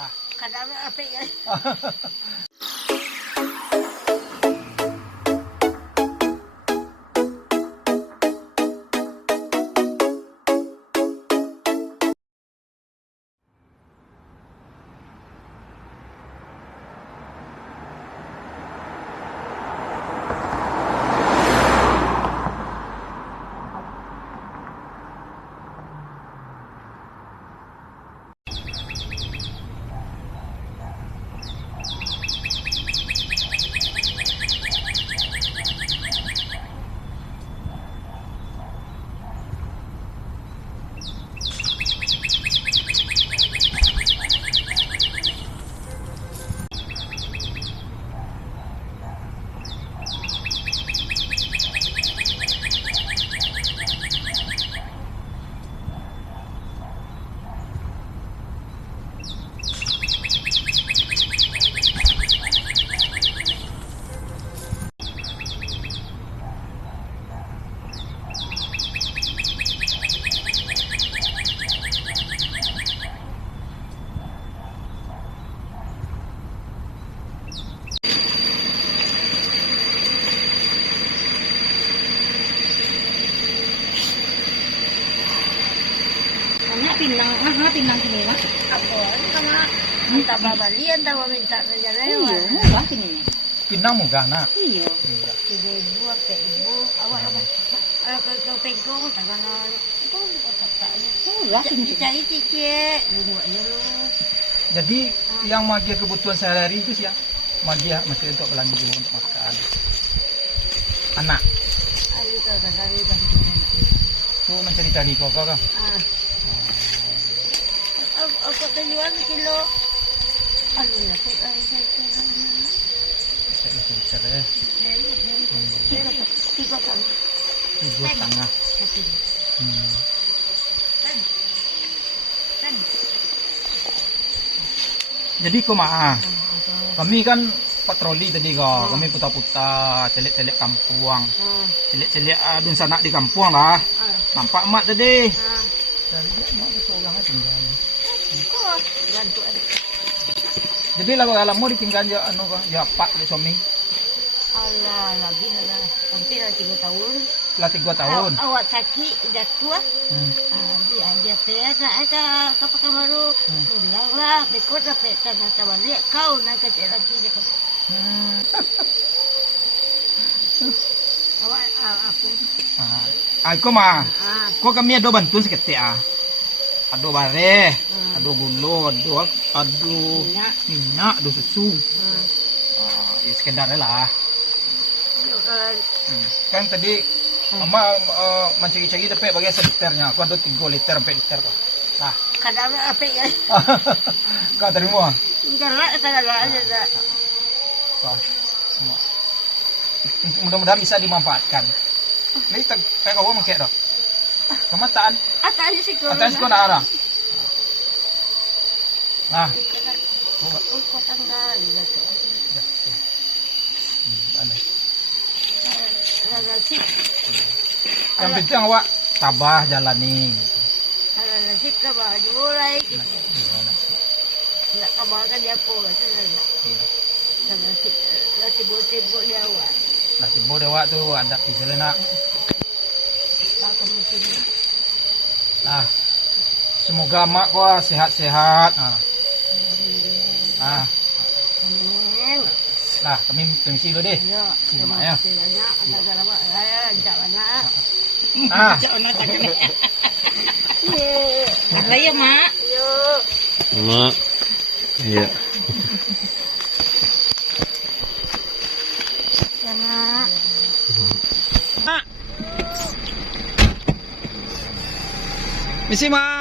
Nah. Kadang apik ya. Pinang semua. Apa? Sama minta babalian tahu minta kerja lewat. Iya, murah ini. Pinang mudah nak. Iya. 3.000 sampai 1.000 awak apa? Ke pegong tangan itu kotaknya. Murah ini. Dicari cicit, lu buat aja lu. Jadi yang magi kebutuhan sehari-hari itu sih ya. Magi ya mesti untuk belanja untuk makan. Anak. Ayo kadang itu. Tuh mencari-cari kok kan. Aku tujuan kilo. Aduh ya, saya Saya bisa bicara ya. tiga kali. 3,5. Jadi kumaha. Kami kan patroli tadi kok. Kami putar-putar, celik-celik kampung. Celik-celik adun sanak di kampung lah. Nampak mak tadi. Dari dia mak seorang aja tinggal. Bantu ada. Jadi kalau mau ditinggal ya anu kok, ya pak ya suami. Alah, lagi lah. Hampir 3 tahun. Lah 3 tahun. Awak sakit, udah tua. Dia pera ke Pekanbaru. Pulang lah, bekot sampai tanah balik kau nak kerja lagi dia kau. Awak aku. Aku mah. Kok kami ada bantuan seketik Ada bare, ada gula, ada minyak, ada susu. Ya sekedar lah. Kan tadi Mama mencari-cari tapi bagi seliternya. Aku ada 3 liter 4 liter kok. Nah, Kadang apik ya. kau terima? Enggak lah, aja dah. Wah, semua. Mudah-mudahan bisa dimanfaatkan. Ini kayak kau mau kayak dah. Kemataan. Atas sih kau. Atas kau nak arah. Nah, Kau tanggal ya. ada. Nasib. Yang penting awak tabah jalani. Nasib ka ba mulai. Nak kabarkan dia apa itu nak. Nasib tiba-tiba dia awak. Nah, tiba dewa tu ada pisah nak. Aku mungkin. Nah, semoga mak kau sehat-sehat. Amin. Nah, kami permisi dulu deh. Ya, Terima ya. banyak. Ada apa? Ajak anak. Ajak anak tak kena. Lah ya, Mak. Yuk. Mak. Iya. Jangan. Misi mak.